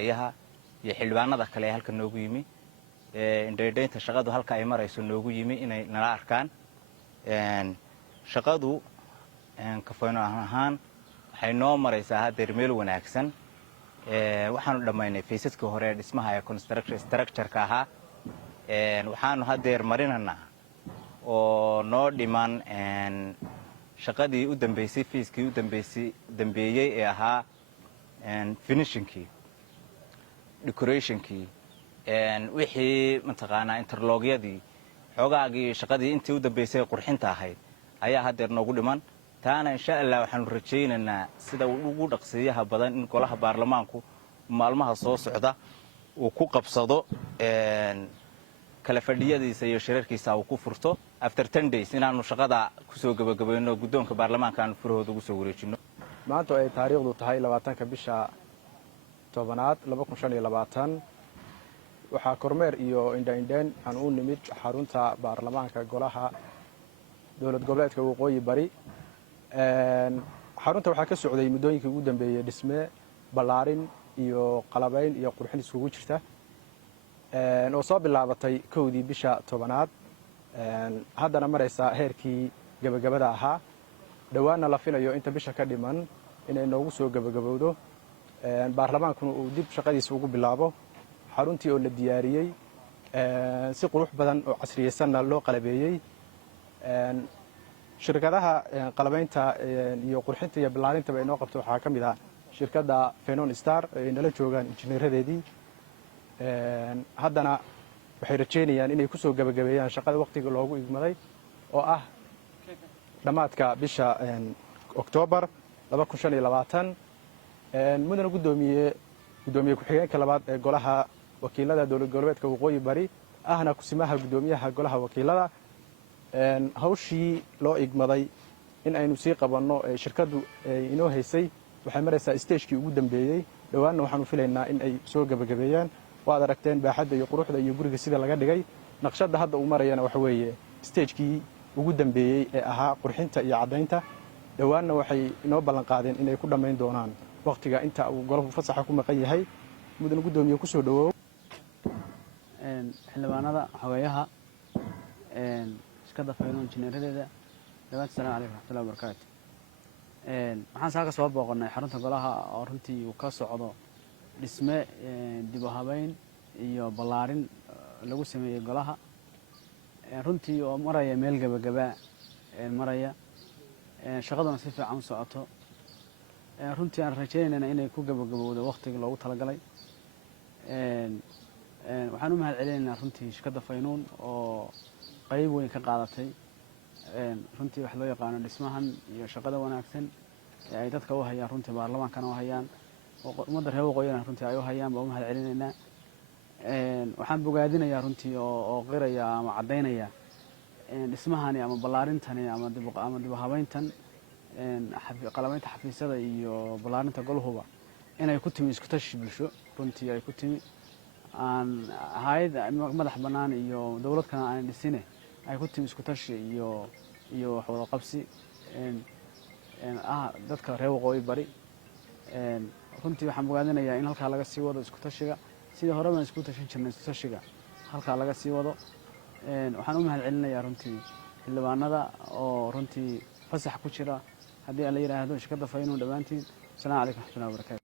xogayaha iyo xildhibaanada kale ee halka noogu yimi indhaydhaynta shaqadu halka ay marayso noogu yimi inay nala arkaan shaqadu kafayno ahaan waxay noo maraysaa haddeer meel wanaagsan waxaanu dhammaynay faysaskii hore ee dhismaha ee construction structure-ka ahaa waxaanu haddeer marinanaa oo noo dhiman shaqadii u dambeysay fiiskii u dambeeyey ee ahaa finishingkii decorationkii wixii mataqaanaa interlogyadii xoogaagii shaqadii intii u dambeysay qurxinta ahayd ayaa haddeer noogu dhiman taana insha Allah waxaanu rajaynaynaa sida ugu dhaqsiyaha badan in golaha baarlamaanku maalmaha soo socda uu ku qabsado kala fadhiyadiisa iyo shirarkiisa uu ku furto after 10 days inaanu shaqada ku soo gabagabayno guddoonka baarlamaanka aan furahooda ugu soo wareejino maanta ay taariikhdu tahay 20ka bisha tobanaad 2025 waxaa kormeer iyo indhaindhayn aan u nimid xarunta baarlamaanka golaha dowlad goboleedka waqooyi bari xarunta waxaa ka socday muddooyinkii ugu dambeeyay dhisme ballaarin iyo qalabayn iyo qurxin isugu jirta oo soo bilaabatay kowdii bisha tobanaad haddana maraysa heerkii gabagabada ahaa dhawaanna la filayo inta bisha ka dhiman inay noogu soo gabagabowdo baarlamaankuna uu dib shaqadiisa ugu bilaabo xaruntii oo la diyaariyey si qurux badan oo casriyeysanna loo qalabeeyey shirkadaha qalabaynta iyo qurxinta iyo ballaarinta ay noo qabto waxaa ka mid ah shirkadda Fenon Star ay nala joogaan injineeradeedii haddana waxay rajeynayaan inay ku soo gabagabeeyaan shaqada waqtiga loogu igmaday oo ah dhamaadka bisha October 2025 mudana gudoomiye ku-xigeenka labaad ee golaha wakiilada dowlad goboleedka waqooyi bari ahna kusimaha gudoomiyaha golaha wakiilada hawshii loo igmaday in aynu sii qabanno shirkadu inoo haysay waxay maraysaa stage-kii ugu dambeeyay dhawaanna waxaanu filaynaa in ay soo gabagabeeyaan waad aragteen baaxadda iyo quruxda iyo guriga sida laga dhigay naqshadda hadda uu marayana waxa weeye stage-kii ugu dambeeyey ee ahaa qurxinta iyo caddaynta dhawaanna waxay inoo ballan qaadeen inay ku dhammayn doonaan waqtiga inta uu golahu fasaxa ku maqan yahay mudana gudoomiye ku soo dhawow xildhibaanada xogayaha shirkadda Fenon injineeradeeda dhawaad salaam alaykum warahmatullahi wabarakatuh waxaan saaka soo booqanay xarunta golaha oo runtii uu ka socdo dhisme dib u habeyn iyo ballaarin lagu sameeyay golaha runtii oo maraya meel gabagaba maraya shaqaduna si fiican u socoto runtii aan rajaynayna inay ku gabagabowdo waqtiga loogu talagalay waxaan u mahad celinaynaa runtii shirkadda Fenon oo qayb weyn ka qaadatay runtii wax loo yaqaan dhismahan iyo shaqada wanaagsan ee ay dadka u hayaan runtii baarlamaankana u hayaan ummadda reer waqooyina runtii ay u hayaan baa u mahad celinaynaa waxaan bogaadinayaa runtii oo qiraya ama caddaynaya dhismahani ama ballaarintani ama dib u habeyntan qalabaynta xafiisyada iyo ballaarinta golahuba inay ku timi isku tashi bulsho runtii ay ku timi aan hay'ad madax bannaan iyo dawlad kana aan dhisine ay ku timi isku tashi iyo wax wada qabsi dadka reer waqooyi bari runtii waxaan bogaadinayaa in halkaa laga sii wado isku tashiga sidii hore baan isku tashin jirnay isku tashiga halkaa laga sii wado waxaan u mahad celinayaa runtii xildhibaanada oo runtii fasax ku jira haddii aan la yiraahdo shirkadda Fenon dhammaantiin. Assalaamu calaykum warahmatullahi wabarakatuh.